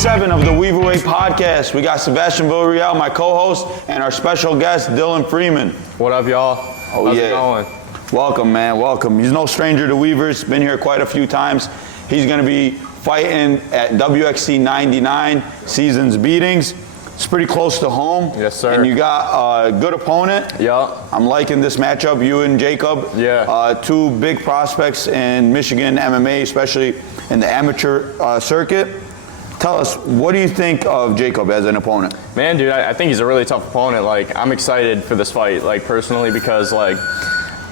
7 of the Weaverway podcast. We got Sebastian Villarreal, my co-host, and our special guest, Dylan Freeman. What up, y'all? How's it going? Welcome, man. Welcome. He's no stranger to Weavers. Been here quite a few times. He's going to be fighting at WXC 99, Seasons Beatings. It's pretty close to home. Yes, sir. And you got a good opponent. Yeah. I'm liking this matchup, you and Jacob. Yeah. Two big prospects in Michigan MMA, especially in the amateur circuit. Tell us, what do you think of Jacob as an opponent? Man, dude, I think he's a really tough opponent. Like, I'm excited for this fight, like, personally, because, like,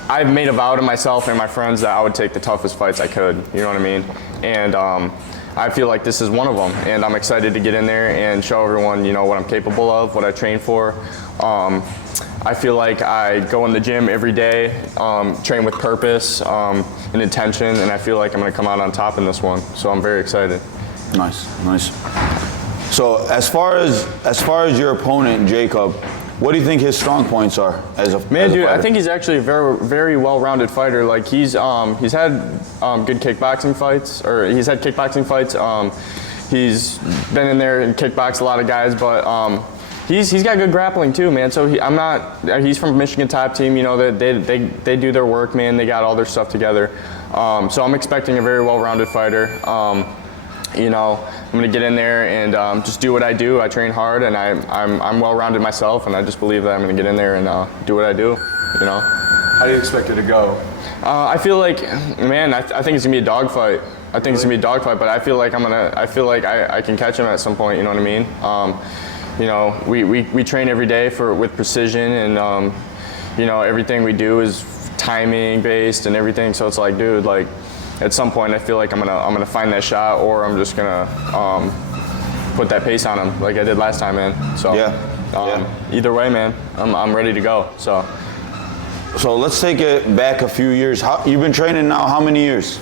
I've made a vow to myself and my friends that I would take the toughest fights I could, you know what I mean? And I feel like this is one of them, and I'm excited to get in there and show everyone, you know, what I'm capable of, what I train for. I feel like I go in the gym every day, train with purpose and intention, and I feel like I'm going to come out on top in this one, so I'm very excited. Nice. So as far as your opponent, Jacob, what do you think his strong points are as a dude? fighter? I think he's actually a very, very well-rounded fighter. Like he's had good kickboxing fights, or he's had kickboxing fights. He's been in there and kickboxed a lot of guys, but he's got good grappling too, man. So he's from Michigan top team. You know, they do their work, man. They got all their stuff together. So I'm expecting a very well-rounded fighter. You know, I'm gonna get in there and just do what I do. I train hard, and I'm well-rounded myself, and I just believe that I'm gonna get in there and do what I do. You know. How do you expect it to go? I feel like, man, I think it's gonna be a dogfight. I think it's gonna be a dogfight, but I feel like I can catch him at some point. You know what I mean? You know, we train every day with precision, and you know, everything we do is timing based and everything. So it's like, dude, like, at some point I feel like I'm gonna find that shot, or I'm just gonna put that pace on him like I did last time, man. So either way, man, I'm ready to go. So let's take it back a few years. You've been training now how many years?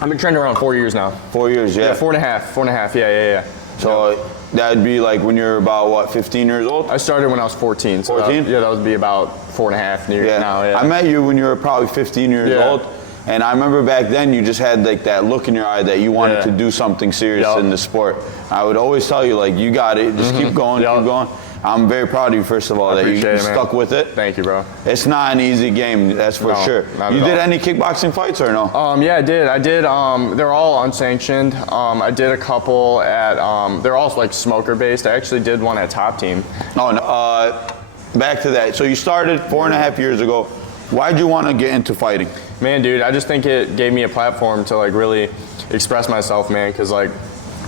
I've been training around 4 years now. 4 years, yeah. Yeah, 4.5. Yeah. So that'd be like when you're about what, 15 years old? I started when I was 14. So 14? that would be about 4.5 years now. Yeah. I met you when you were probably 15 years old. And I remember back then you just had like that look in your eye that you wanted to do something serious in the sport. I would always tell you, like, you got it, just keep going, keep going. I'm very proud of you, first of all, that you stuck with it. Thank you, bro. It's not an easy game, that's for sure. You did any kickboxing fights or no? Yeah, I did. They're all unsanctioned. I did a couple at, they're all like smoker based. I actually did one at Top Team. Oh, no. Back to that. So you started 4.5 years ago. Why'd you want to get into fighting? Man, dude, I just think it gave me a platform to like really express myself, man. Cause like,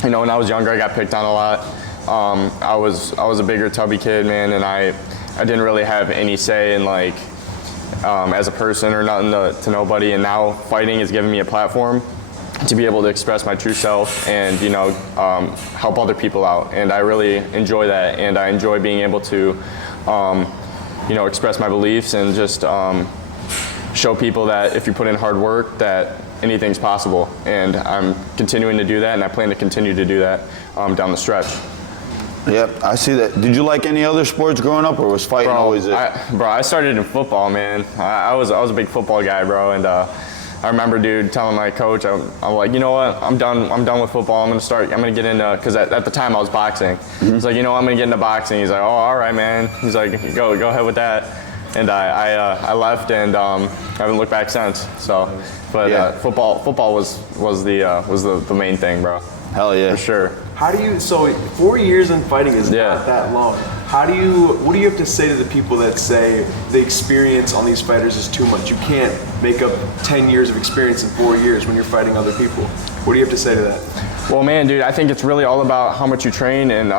you know, when I was younger, I got picked on a lot. I was a bigger, tubby kid, man, and I didn't really have any say in like as a person or nothing to nobody. And now fighting is giving me a platform to be able to express my true self and, you know, help other people out. And I really enjoy that, and I enjoy being able to, you know, express my beliefs and just show people that if you put in hard work, that anything's possible. And I'm continuing to do that, and I plan to continue to do that down the stretch. Yep, I see that. Did you like any other sports growing up, or was fighting always it? I started in football, man. I was a big football guy, bro, and I remember, dude, telling my coach, I'm like, you know what, I'm done with football. I'm gonna get into, because at the time I was boxing. He's like, you know, I'm gonna get into boxing. He's like, oh, all right, man. He's like, go ahead with that. And I left, and I haven't looked back since. So, but football was the main thing, bro. Hell yeah, for sure. How do you? So 4 years in fighting is not that long. What do you have to say to the people that say the experience on these fighters is too much? You can't make up 10 years of experience in 4 years when you're fighting other people. What do you have to say to that? Well, man, dude, I think it's really all about how much you train and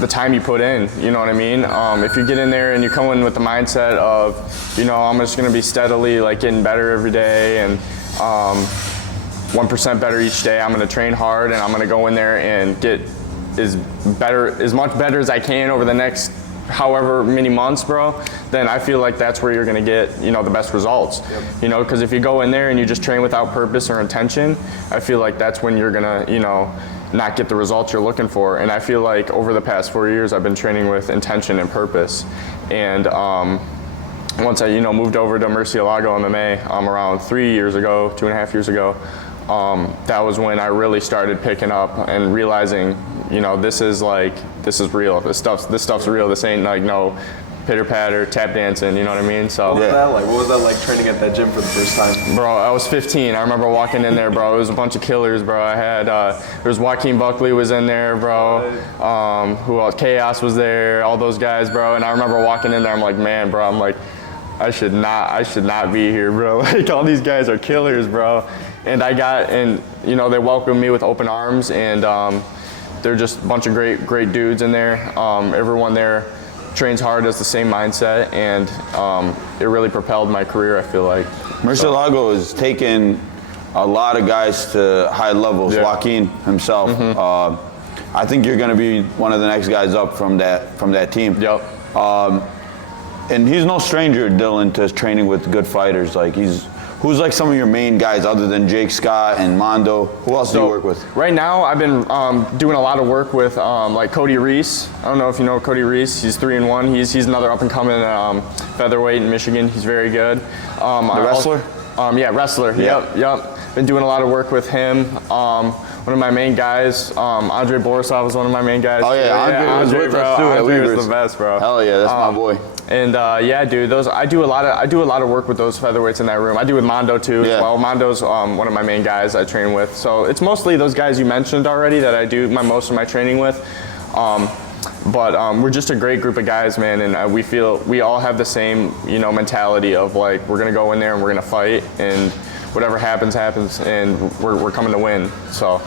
the time you put in. You know what I mean? If you get in there and you come in with the mindset of, you know, I'm just gonna be steadily like getting better every day and 1% better each day. I'm gonna train hard, and I'm gonna go in there and get as much better as I can over the next however many months, bro. Then I feel like that's where you're gonna get, you know, the best results. Yep. You know, because if you go in there and you just train without purpose or intention, I feel like that's when you're gonna, you know, not get the results you're looking for. And I feel like over the past 4 years, I've been training with intention and purpose. And once I, you know, moved over to Murcielago MMA around 3 years ago, 2.5 years ago, that was when I really started picking up and realizing, you know, this is real. This stuff's real. This ain't like no pitter patter, tap dancing, you know what I mean? So what was that like? What was that like training at that gym for the first time? Bro, I was 15. I remember walking in there, bro. It was a bunch of killers, bro. I had there was Joaquin Buckley was in there, bro. Who else? Chaos was there. All those guys, bro. And I remember walking in there. I'm like, man, bro. I'm like, I should not be here, bro. Like all these guys are killers, bro. And you know, they welcomed me with open arms, and they're just a bunch of great dudes in there. Everyone there trains hard, has the same mindset, and it really propelled my career, I feel like. Murcielago has taken a lot of guys to high levels. Yeah. Joaquin himself. I think you're going to be one of the next guys up from that team. Yep. And he's no stranger, Dylan, to training with good fighters. Like who's like some of your main guys other than Jake Scott and Mondo? Who else do you work with? Right now, I've been doing a lot of work with like Cody Reese. I don't know if you know Cody Reese. He's 3-1. He's another up and coming featherweight in Michigan. He's very good. The wrestler? Yeah, wrestler. Yeah. Yep. Been doing a lot of work with him. One of my main guys, Andre Borisov, was one of my main guys. Oh yeah, Andre was with us too. Andre was the best, bro. Hell yeah, that's my boy. And yeah, dude, I do a lot of work with those featherweights in that room. I do with Mondo too as well. Mondo's one of my main guys I train with. So it's mostly those guys you mentioned already that I do most of my training with. But we're just a great group of guys, man, and we all have the same, you know, mentality of like we're gonna go in there and we're gonna fight, and whatever happens, and we're coming to win. So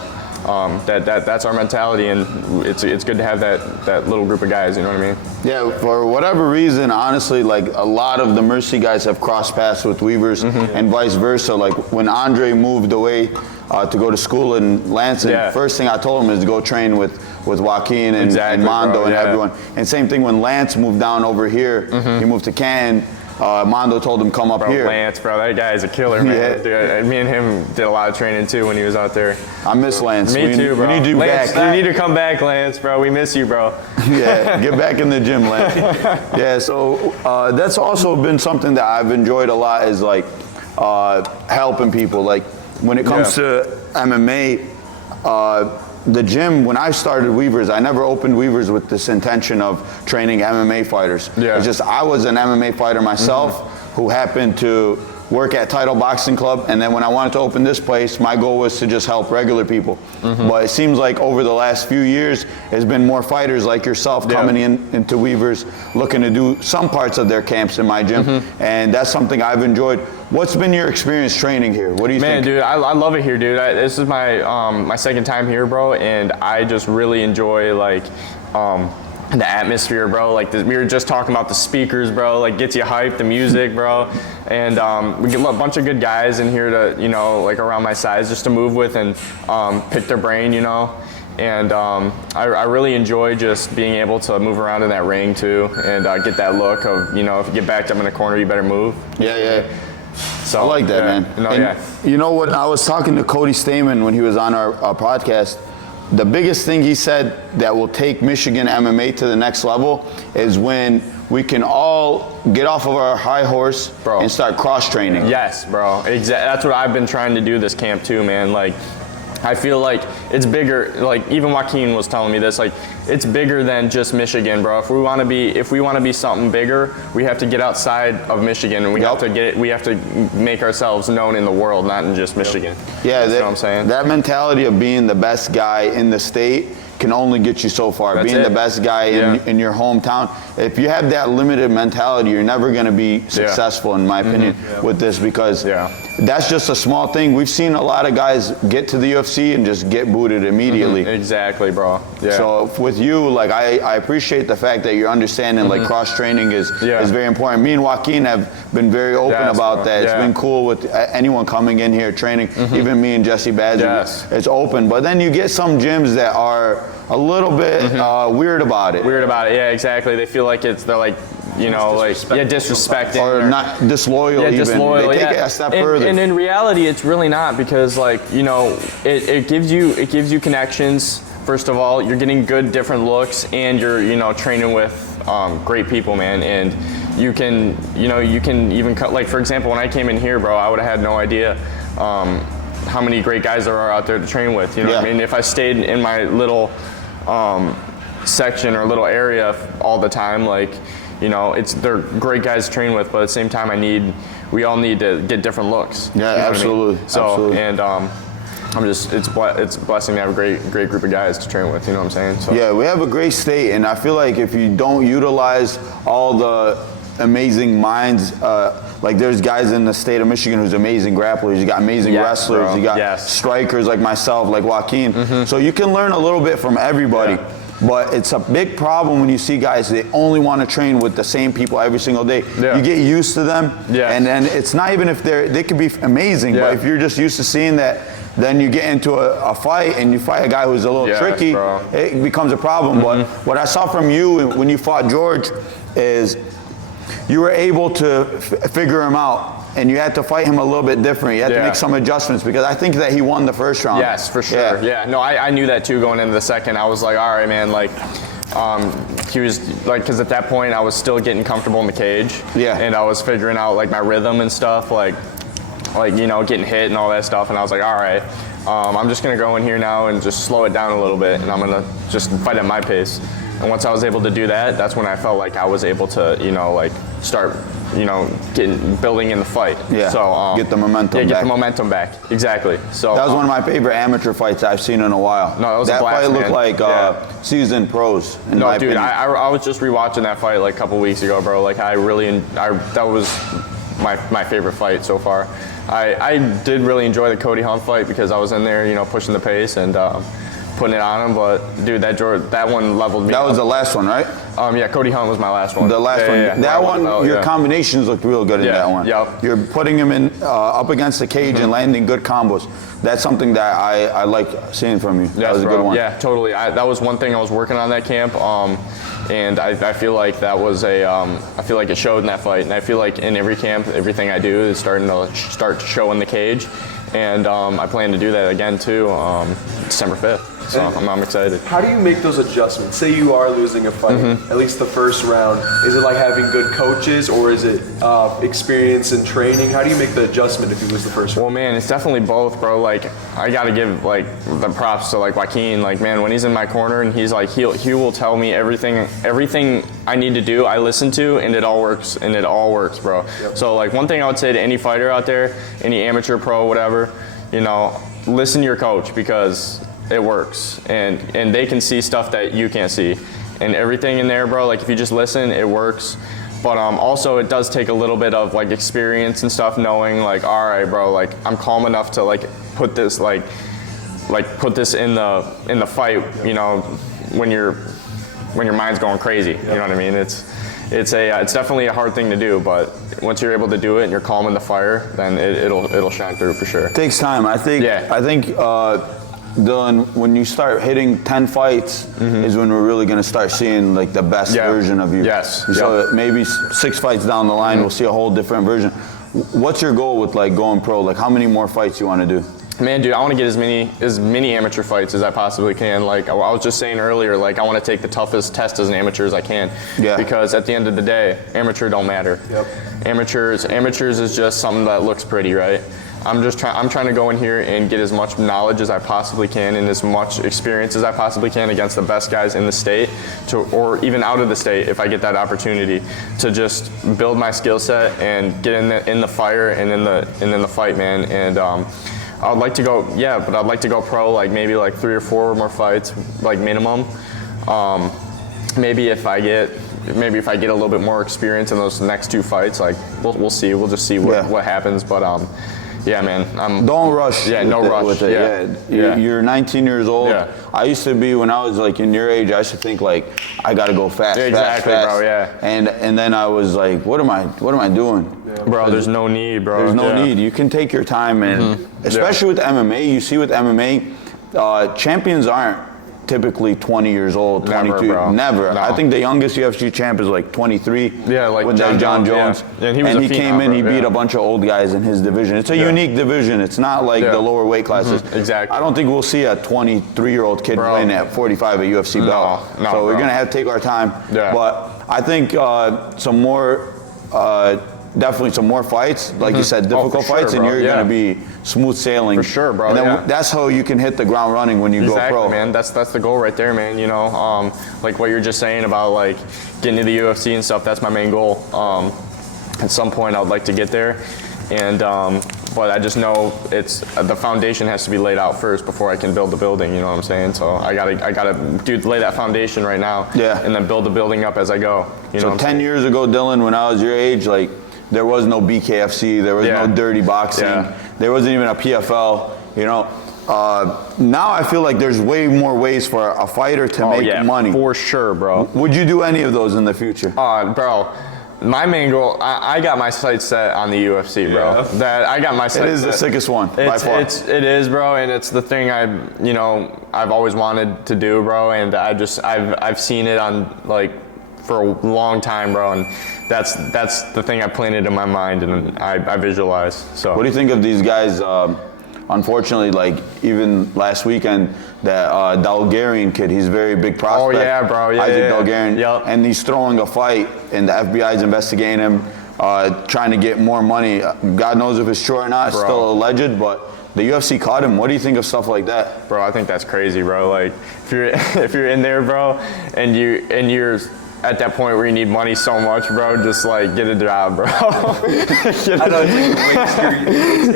that's our mentality, and it's good to have that little group of guys. You know what I mean? Yeah. For whatever reason, honestly, like a lot of the Mercy guys have crossed paths with Weavers, and vice versa. Like when Andre moved away to go to school in Lansing, first thing I told him is to go train with Joaquin and Mondo and everyone. And same thing when Lance moved down over here. He moved to Canton. Mondo told him come up here. Lance, bro, that guy is a killer, man. Dude, me and him did a lot of training too when he was out there. I miss Lance. Me too, bro. We need you Lance, back. You need to come back, Lance, bro. We miss you, bro. Yeah, get back in the gym, Lance. Yeah, so that's also been something that I've enjoyed a lot, is like helping people. Like when it comes to MMA, the gym, when I started Weavers, I never opened Weavers with this intention of training MMA fighters. It's just I was an MMA fighter myself who happened to work at Title Boxing Club, and then when I wanted to open this place, my goal was to just help regular people. But it seems like over the last few years, there's been more fighters like yourself coming into Weavers, looking to do some parts of their camps in my gym, and that's something I've enjoyed. What's been your experience training here? What do you think? Man, dude, I love it here, dude. This is my second time here, bro, and I just really enjoy like the atmosphere, bro. Like we were just talking about the speakers, bro. Like gets you hyped, the music, bro. And we get a bunch of good guys in here to, you know, like around my size, just to move with and pick their brain, you know. And I really enjoy just being able to move around in that ring too, and get that look of, you know, if you get backed up in the corner, you better move. Yeah. So, I like that, man. No, you know what? I was talking to Cody Stamen when he was on our podcast. The biggest thing he said that will take Michigan MMA to the next level is when we can all get off of our high horse and start cross-training. Yes, bro. That's what I've been trying to do this camp too, man. Like, I feel like it's bigger. Like even Joaquin was telling me this. Like it's bigger than just Michigan, bro. If we want to be something bigger, we have to get outside of Michigan, and we have to make ourselves known in the world, not in just Michigan. Yeah, that's what I'm saying. That mentality of being the best guy in the state can only get you so far. Being the best guy in your hometown. If you have that limited mentality, you're never going to be successful, in my opinion, with this, because that's just a small thing. We've seen a lot of guys get to the UFC and just get booted immediately. Exactly, bro. Yeah. So with you, like I appreciate the fact that you're understanding like cross training is very important. Me and Joaquin have been very open about that. It's been cool with anyone coming in here training. Even me and Jesse Badger. It's open. But then you get some gyms that are a little bit weird about it. Yeah, exactly. They feel like they're like, you know, disrespecting or not disloyal. Even disloyal. They take it a step further. And in reality, it's really not, because like, you know, it gives you connections. First of all, you're getting good different looks, and you're, you know, training with great people, man. And you can even cut, like for example, when I came in here, bro, I would have had no idea how many great guys there are out there to train with. You know what I mean? If I stayed in my little section or little area all the time, like, you know, they're great guys to train with, but at the same time, we all need to get different looks. Yeah, you know absolutely. I mean? So, absolutely. And it's a blessing to have a great group of guys to train with. You know what I'm saying? So. Yeah, we have a great state, and I feel like if you don't utilize all the amazing minds, like there's guys in the state of Michigan who's amazing grapplers. You got amazing wrestlers. Bro. You got strikers like myself, like Joaquin. So you can learn a little bit from everybody. Yeah. But it's a big problem when you see guys, they only want to train with the same people every single day. Yeah. You get used to them, and then it's not even if they could be amazing, but if you're just used to seeing that, then you get into a fight and you fight a guy who's a little tricky, it becomes a problem. But what I saw from you when you fought George is you were able to figure him out. And you had to fight him a little bit different. You had to make some adjustments because I think that he won the first round. Yes, for sure. Yeah. No, I knew that too going into the second. I was like, all right, man, like, he was like, because at that point I was still getting comfortable in the cage. Yeah. And I was figuring out like my rhythm and stuff, like you know, getting hit and all that stuff. And I was like, all right, I'm just gonna go in here now and just slow it down a little bit, and I'm gonna just fight at my pace. And once I was able to do that, that's when I felt like I was able to, you know, like start, you know, building in the fight. Yeah. So get the momentum back. Yeah, get the momentum back. Exactly. So that was one of my favorite amateur fights I've seen in a while. No, that was a blast, fight looked man. like seasoned pros. In my dude, opinion. I was just rewatching that fight like a couple weeks ago, bro. Like that was my favorite fight so far. I did really enjoy the Cody Hunt fight because I was in there, you know, pushing the pace and putting it on him. But dude, that one leveled me. That was the last one, right? Yeah, Cody Hunt was my last one. The last one. Yeah. That one, your combinations looked real good in that one. Yep. You're putting him in up against the cage and landing good combos. That's something that I like seeing from you. That was a good one. Yeah, totally. That was one thing I was working on that camp. And I feel like that was I feel like it showed in that fight. And I feel like in every camp, everything I do is starting to show in the cage. And I plan to do that again too, December 5th. So I'm excited. How do you make those adjustments? Say you are losing a fight, at least the first round. Is it like having good coaches, or is it experience and training? How do you make the adjustment if you lose the first round? Well, man, it's definitely both, bro. Like, I gotta give like the props to like Joaquin. Like, man, when he's in my corner and he's like, he will tell me everything I need to do. I listen to, and it all works, bro. Yep. So like, one thing I would say to any fighter out there, any amateur, pro, whatever, you know, listen to your coach because it works, and they can see stuff that you can't see, and everything in there, bro. Like if you just listen, it works. But also it does take a little bit of like experience and stuff, knowing like, all right, bro, like I'm calm enough to like put this put this in the fight, you know, when your mind's going crazy. You know what I mean? It's definitely a hard thing to do, but once you're able to do it and you're calm in the fire, then it'll shine through for sure. It takes time. I think Dylan, when you start hitting 10 fights is when we're really going to start seeing like the best version of you. Yes. So maybe 6 fights down the line, we'll see a whole different version. What's your goal with like going pro? Like how many more fights you want to do? Man, dude, I want to get as many amateur fights as I possibly can. Like I was just saying earlier, like I want to take the toughest test as an amateur as I can. Yeah. Because at the end of the day, amateur don't matter. Yep. Amateurs is just something that looks pretty, right? I'm trying to go in here and get as much knowledge as I possibly can and as much experience as I possibly can against the best guys in the state, or even out of the state if I get that opportunity, to just build my skill set and get in the fire and in the fight, man. And I'd like to go pro, like maybe like 3 or 4 more fights, like minimum. Maybe if I get a little bit more experience in those next 2 fights, like we'll see. We'll just see what happens. But yeah, man. Don't rush. Yeah, no rush. With it. Yeah. You're 19 years old. Yeah. I used to be, when I was like in your age, I used to think like I got to go fast, exactly, fast. Bro. Yeah. And then I was like, what am I doing? Yeah. Bro, there's no need, bro. There's no need. You can take your time, and especially with MMA, you see with MMA, champions aren't typically 20 years old, 22. Never. No. I think the youngest UFC champ is like 23. Yeah, like with John Jones. Yeah. And he came in, he beat a bunch of old guys in his division. It's a unique division. It's not like the lower weight classes. Exactly. I don't think we'll see a 23-year-old kid win at 45 a UFC belt. No, so we're going to have to take our time. Yeah. But I think some more, definitely some more fights. Like you said, difficult fights, and you're going to be smooth sailing. For sure, bro. And then that's how you can hit the ground running when you go pro. Man. That's the goal right there, man. You know, like what you're just saying about like getting to the UFC and stuff. That's my main goal. At some point, I would like to get there, and but I just know it's the foundation has to be laid out first before I can build the building. You know what I'm saying? So I gotta lay that foundation right now. Yeah. And then build the building up as I go. You know. So 10 years ago, Dylan, when I was your age, like there was no BKFC, there was no dirty boxing, there wasn't even a PFL. You know. Now I feel like there's way more ways for a fighter to make money. For sure, bro. Would you do any of those in the future? Bro. My main goal, I got my sights set on the UFC, bro. That I got my sights set. It is the sickest one, by far. It is, bro, and it's the thing I've always wanted to do, bro, and I've seen it on like for a long time, bro, and that's the thing I planted in my mind and I visualize. So what do you think of these guys? Unfortunately, like even last weekend, that Dalgarian kid, he's a very big prospect. Oh yeah, bro. Yeah, Isaac Dalgarian. Yep. And he's throwing a fight, and the FBI's investigating him, trying to get more money. God knows if it's true or not. It's still alleged, but the UFC caught him. What do you think of stuff like that? Bro, I think that's crazy, bro. Like if you're in there, bro, and you're at that point where you need money so much, bro, just like get a job, bro.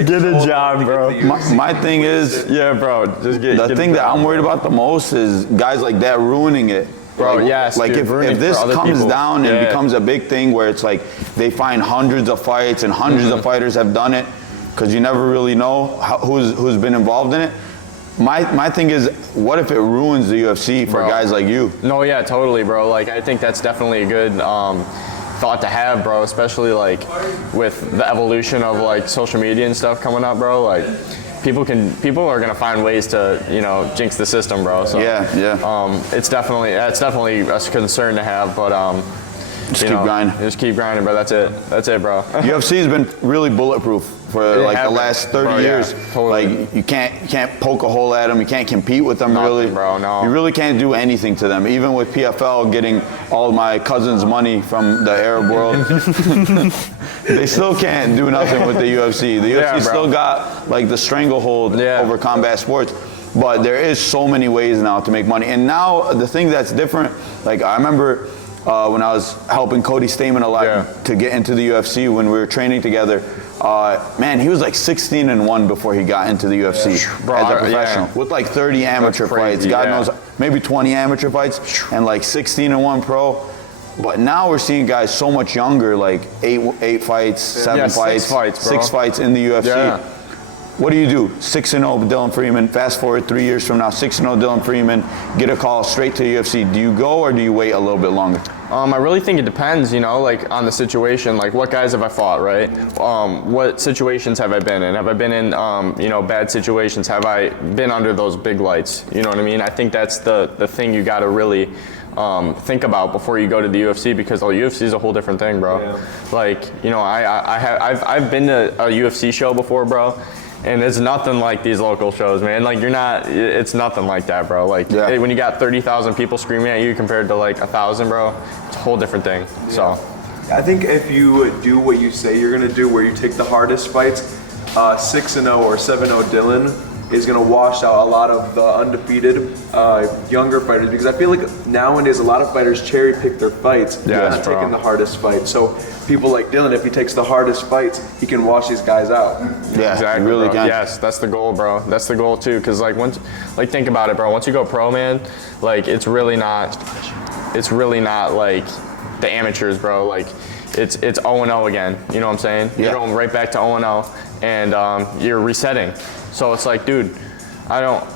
Get a job, bro. My thing is, bro, just get the thing that I'm worried about the most is guys like that ruining it. Bro, like, yes. Like dude, if this comes down and becomes a big thing where it's like they find hundreds of fights and hundreds of fighters have done it, because you never really know who's been involved in it. My thing is, what if it ruins the UFC for guys like you? No, yeah, totally, bro. Like, I think that's definitely a good thought to have, bro, especially, like, with the evolution of, like, social media and stuff coming up, bro. Like, people are going to find ways to, jinx the system, bro. So, it's definitely a concern to have, but, just keep grinding. Just keep grinding, bro. That's it, bro. UFC has been really bulletproof for the last 30 years. Yeah, totally. Like you can't poke a hole at them. You can't compete with them. Nothing, really, bro. No. You really can't do anything to them. Even with PFL getting all my cousins' money from the Arab world, they still can't do nothing with the UFC. The UFC still got like the stranglehold over combat sports. But there is so many ways now to make money. And now the thing that's different, like I remember when I was helping Cody Stamen a lot to get into the UFC when we were training together. Man, he was like 16-1 before he got into the UFC as a professional, with like 30 amateur fights. God knows, maybe 20 amateur fights, and like 16-1 pro. But now we're seeing guys so much younger, like eight fights, seven fights, six fights in the UFC. Yeah. What do? 6-0 Dylan Freeman. Fast forward 3 years from now, 6-0 Dylan Freeman. Get a call straight to the UFC. Do you go or do you wait a little bit longer? I really think it depends, like on the situation. Like what guys have I fought, right? What situations have I been in? Have I been in, bad situations? Have I been under those big lights? You know what I mean? I think that's the thing you got to really think about before you go to the UFC, because the UFC is a whole different thing, bro. Yeah. Like, I've been to a UFC show before, bro. And it's nothing like these local shows, man. Like it's nothing like that, bro. Like when you got 30,000 people screaming at you compared to like 1,000, bro, it's a whole different thing. Yeah. So I think if you do what you say you're gonna do, where you take the hardest fights, 6-0 or 7-0 Dylan is gonna wash out a lot of the undefeated younger fighters, because I feel like nowadays a lot of fighters cherry pick their fights, not taking the hardest fight. So people like Dylan, if he takes the hardest fights, he can wash these guys out. Yeah, exactly, really bro. can. Yes, that's the goal, bro. That's the goal too, because think about it, bro. Once you go pro, man, like it's really not like the amateurs, bro. Like it's 0-0 again. You know what I'm saying? You're going right back to 0-0, and you're resetting. So it's like, dude, I don't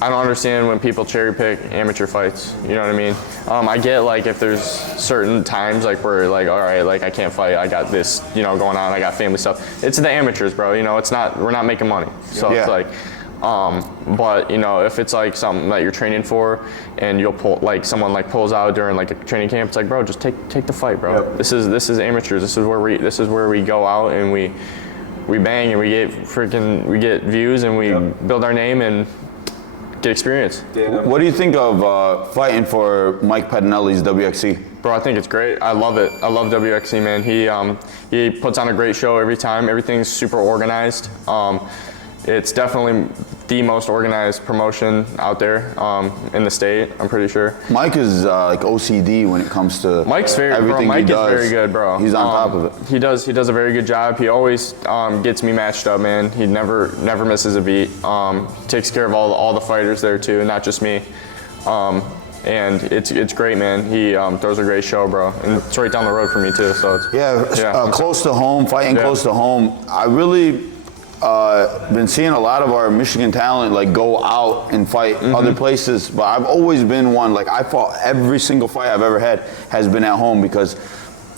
understand when people cherry pick amateur fights. You know what I mean? I get like if there's certain times like where like, all right, like I can't fight, I got this, going on, I got family stuff. It's the amateurs, bro. We're not making money. So it's like, but if it's like something that you're training for, and you'll pull like someone like pulls out during like a training camp, it's like, bro, just take the fight, bro. Yep. This is amateurs. This is where we go out and we bang and we get views and we build our name and get experience. Yeah. What do you think of fighting for Mike Pedinelli's WXC? Bro, I think it's great. I love it. I love WXC, man. He puts on a great show every time. Everything's super organized. It's definitely the most organized promotion out there in the state, I'm pretty sure. Mike is like OCD when it comes to Mike's very, everything bro, Mike he does. is very good, bro. He's on top of it. He does a very good job. He always gets me matched up, man. He never misses a beat. Takes care of all the fighters there too, not just me. And it's great, man. He throws a great show, bro. And it's right down the road for me too. So it's, close to home, fighting close to home. I really been seeing a lot of our Michigan talent like go out and fight other places, but I've always been one, like I fought every single fight I've ever had has been at home, because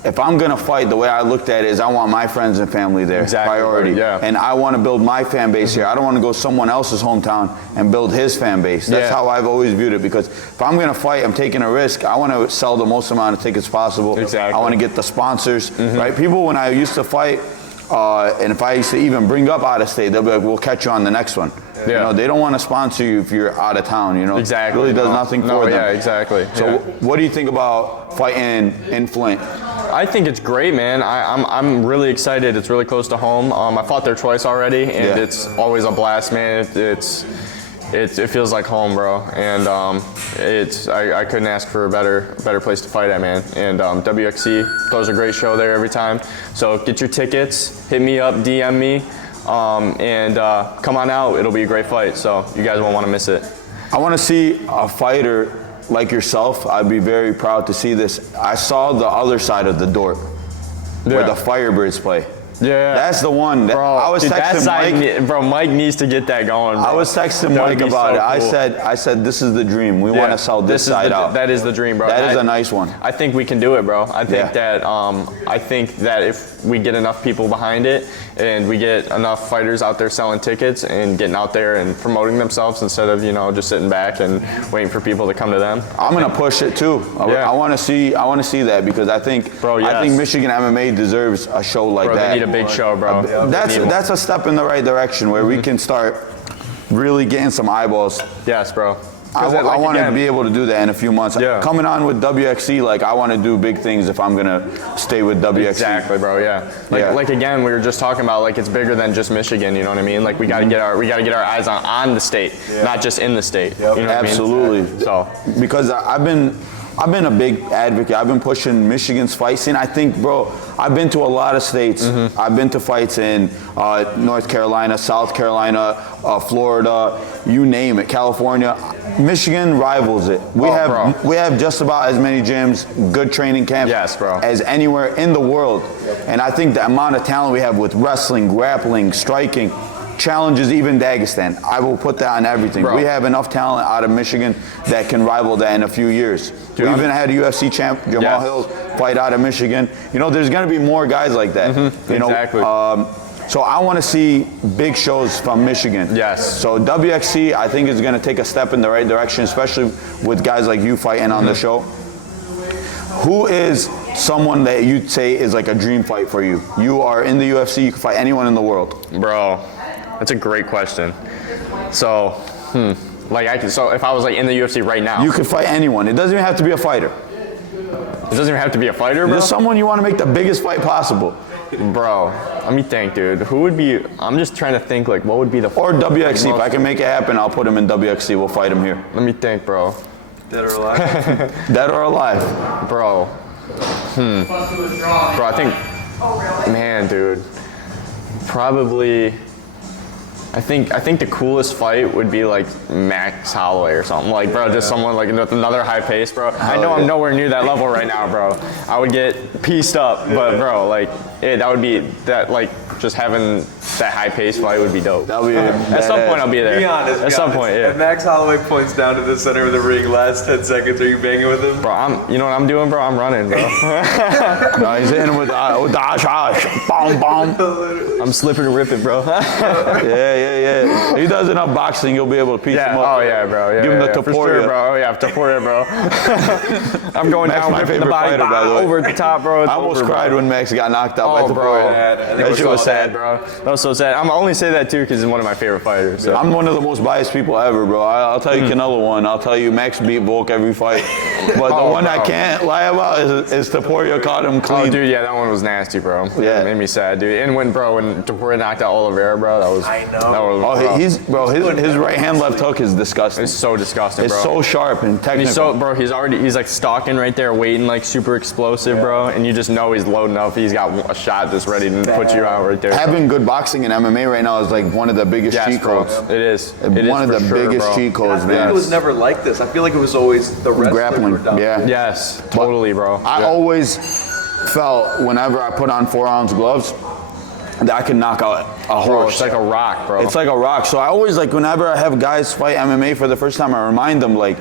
if I'm gonna fight, the way I looked at it is I want my friends and family there, priority. Right, yeah. And I want to build my fan base here. I don't want to go someone else's hometown and build his fan base. That's how I've always viewed it, because if I'm gonna fight, I'm taking a risk. I want to sell the most amount of tickets possible. Exactly. I want to get the sponsors, right? People, when I used to fight, and if I used to even bring up out of state, they'll be like, we'll catch you on the next one. Yeah. You know, they don't want to sponsor you if you're out of town, you know. Exactly. It really does nothing for them. Yeah, exactly. So what do you think about fighting in Flint? I think it's great, man. I'm really excited. It's really close to home. I fought there twice already, and it's always a blast, man. It feels like home, bro. And I couldn't ask for a better place to fight at, man. And WXC throws a great show there every time. So get your tickets, hit me up, DM me, and come on out. It'll be a great fight. So you guys won't want to miss it. I want to see a fighter like yourself. I'd be very proud to see this. I saw the other side of the door where the Firebirds play. Yeah, that's the one. Bro, I was texting Mike. Mike needs to get that going, bro. I was texting Mike about it. Cool. I said, this is the dream. We want to sell this side out. That is the dream, bro. That is a nice one. I think we can do it, bro. I think that if we get enough people behind it and we get enough fighters out there selling tickets and getting out there and promoting themselves instead of just sitting back and waiting for people to come to them. I'm gonna push it too. I want to see that, because I think I think Michigan MMA deserves a show like that. They need a big show, bro. That's a step in the right direction where we can start really getting some eyeballs. Yes, bro. I want to be able to do that in a few months. Coming on with WXC, like I want to do big things if I'm gonna stay with WXC. Exactly, bro. Yeah. Like again, we were just talking about, like, it's bigger than just Michigan. You know what I mean? Like we gotta get our eyes on the state, not just in the state. Yep. You know Absolutely. What I mean? So because I've been a big advocate. I've been pushing Michigan's fight scene. I think, bro, I've been to a lot of states. I've been to fights in North Carolina, South Carolina, Florida, you name it, California. Michigan rivals it. We have just about as many gyms, good training camps as anywhere in the world. And I think the amount of talent we have with wrestling, grappling, striking, challenges even Dagestan. I will put that on everything. Bro. We have enough talent out of Michigan that can rival that in a few years. Dude, we even had a UFC champ, Jamal Hill, fight out of Michigan. You know, there's going to be more guys like that. You know, exactly. So I want to see big shows from Michigan. Yes. So WXC, I think, is going to take a step in the right direction, especially with guys like you fighting on the show. Who is someone that you'd say is like a dream fight for you? You are in the UFC, you can fight anyone in the world. Bro, that's a great question. So, so if I was like in the UFC right now, you could fight anyone. It doesn't even have to be a fighter. It doesn't even have to be a fighter, bro? There's someone you want to make the biggest fight possible. Bro, let me think, dude. Who would be? I'm just trying to think, like, what would be the? Or WXC. If I can make it happen, I'll put him in WXC. We'll fight him here. Let me think, bro. Dead or alive? Dead or alive? Bro. Bro, I think, man, dude. Probably. I think the coolest fight would be like Max Holloway or something. Like, bro, just someone like with another high pace, bro. I know I'm nowhere near that level right now, bro. I would get pieced up, but bro, like, that would be that, like, just having that high pace fight would be dope. That would be at some point I'll be there. Be honest. At some point, yeah. If Max Holloway points down to the center of the ring last 10 seconds, are you banging with him? Bro, you know what I'm doing, bro? I'm running, bro. No, he's hitting with the bomb. I'm slipping and ripping, bro. Yeah. he does enough boxing, you'll be able to piece him up. Oh yeah, bro. Yeah, Give him the for Topuria. sure, bro. Oh yeah, Topuria, bro. I'm going Max, down, my ripping the favorite body fighter, by the way. over the top, bro. It's I almost over, cried bro. when Max got knocked out by Oh, bro. Topuria. That shit was sad, bro. That was so sad. I'm only say that too because he's one of my favorite fighters. So. I'm one of the most biased people ever, bro. I'll tell you Canelo won. I'll tell you Max beat Volk every fight. But the one I can't lie about is Topuria caught him clean. Oh, dude, yeah, that one was nasty, bro. Yeah. It made me sad, dude. And when Topuria knocked out Oliveira, bro, that was. I know. That was, His right hand left hook is disgusting. It's so disgusting, It's bro. so sharp and technical. And he's so, bro, he's like stalking right there, waiting, like super explosive, bro. And you just know he's loading up. He's got a shot just ready to put you out right there. Having good boxing in MMA right now is like one of the biggest cheat bro. codes. It is. One of the biggest cheat codes, I feel like man. it was never like this. I feel like it was always the wrestler Grappling, were down. yeah. Yes, totally, bro. I always felt whenever I put on 4-ounce gloves that I can knock out a horse. Bro, it's like a rock, bro. It's like a rock. So I always, like, whenever I have guys fight MMA for the first time, I remind them, like,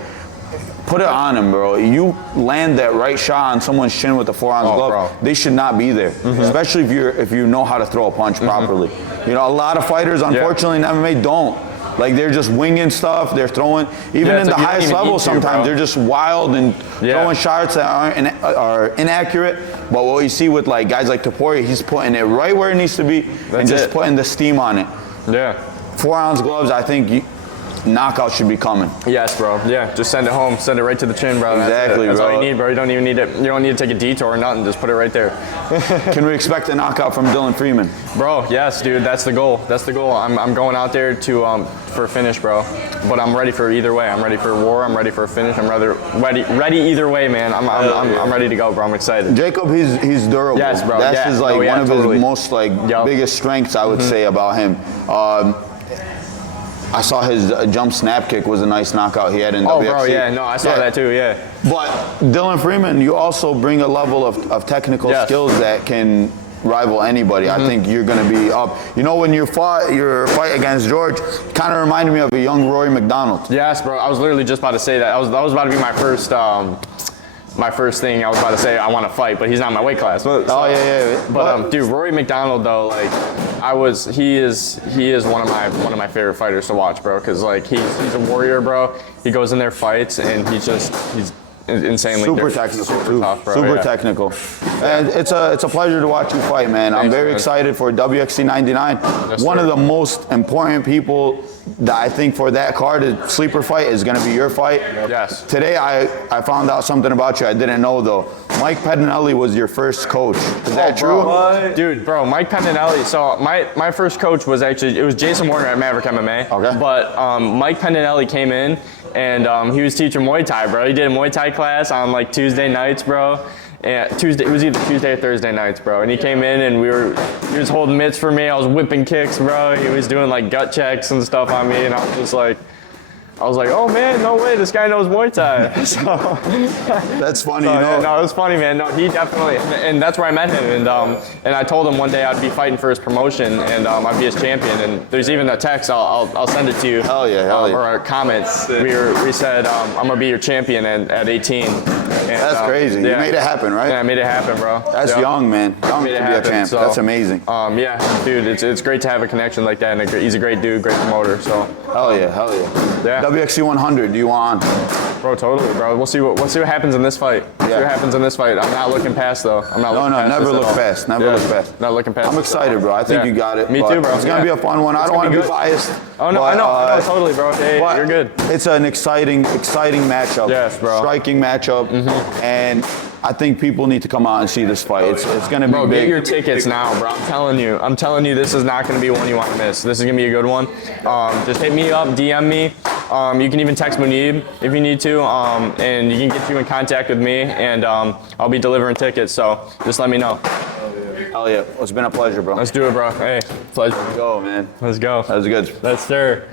put it on him, bro. You land that right shot on someone's chin with a 4-ounce glove, bro. they should not be there. Especially if you know how to throw a punch properly. You know, a lot of fighters, unfortunately, in MMA don't. Like, they're just winging stuff. They're throwing, even in the highest level, sometimes they're just wild and throwing shots that are inaccurate. But what you see with like guys like Topuria, he's putting it right where it needs to be and just putting the steam on it. Yeah. 4-ounce gloves, I think knockout should be coming. Yes, bro. Yeah, just send it home. Send it right to the chin, bro. Exactly, That's bro. all you need, bro. You don't even need it. You don't need to take a detour or nothing. Just put it right there. Can we expect a knockout from Dylan Freeman? Bro, yes, dude. That's the goal. That's the goal. I'm going out there to for a finish, bro. But I'm ready for either way. I'm ready for war. I'm ready for a finish. I'm ready either way, man. I'm ready to go, bro. I'm excited. Jacob, he's durable. Yes, bro. That's his one of totally. his most biggest strengths, I would say, about him. I saw his jump snap kick was a nice knockout he had in WXC. Oh, bro, yeah, no, I saw that too, yeah. But Dylan Freeman, you also bring a level of technical skills that can rival anybody. I think you're going to be up. You know, when you fought your fight against George, kind of reminded me of a young Rory McDonald. Yes, bro. I was literally just about to say that. That was about to be my first thing. I was about to say I want to fight, but he's not in my weight class. But, But dude, Rory McDonald though, like he is one of my favorite fighters to watch, bro. Cause like he's a warrior, bro. He goes in there, fights, and he's insanely super technical, super tough, bro. Super technical. And it's a pleasure to watch you fight, man. I'm very excited for WXC 99. One of the most important people that I think for that card, a sleeper fight, is going to be your fight. Yes. Today I found out something about you I didn't know though. Mike Pedinelli was your first coach. Is that true? What? Dude, bro, Mike Pedinelli. So my first coach was Jason Warner at Maverick MMA. Okay. But Mike Pedinelli came in and he was teaching Muay Thai, bro. He did a Muay Thai class on like Tuesday nights, bro. And it was either Tuesday or Thursday nights, bro. And he came in and he was holding mitts for me. I was whipping kicks, bro. He was doing like gut checks and stuff on me, and I was like, oh man, no way, this guy knows Muay Thai. So that's funny, so, you know. No, it was funny, man. No, he definitely, and that's where I met him. And I told him one day I'd be fighting for his promotion and I'd be his champion. And there's even a text, I'll send it to you. Hell yeah. Or a comment. We said I'm gonna be your champion at 18. And, that's crazy. You made it happen, right? Yeah, I made it happen, bro. That's young, man. Young to be a champ. So, that's amazing. Yeah, dude, it's great to have a connection like that, and he's a great dude, great promoter. So. Hell yeah. WXC 100. Do you want? Bro, totally, bro. We'll see what happens in this fight. See what happens in this fight. I'm not looking past though. Never look past. Never look past. Not looking past. I'm excited, bro. I think you got it. Me too, bro. It's gonna be a fun one. I don't want to be biased. Oh no, I know, totally, bro. Hey, you're good. It's an exciting matchup. Yes, bro. Striking matchup, and I think people need to come out and see this fight. It's gonna be big. big. Get your tickets now, bro. I'm telling you, this is not gonna be one you want to miss. This is gonna be a good one. Just hit me up, DM me. You can even text Munib if you need to, and you can get you in contact with me, and I'll be delivering tickets. So just let me know. Hell yeah. It's been a pleasure, bro. Let's do it, bro. Hey, pleasure. Let's go, man. Let's go. That was good. That's sir.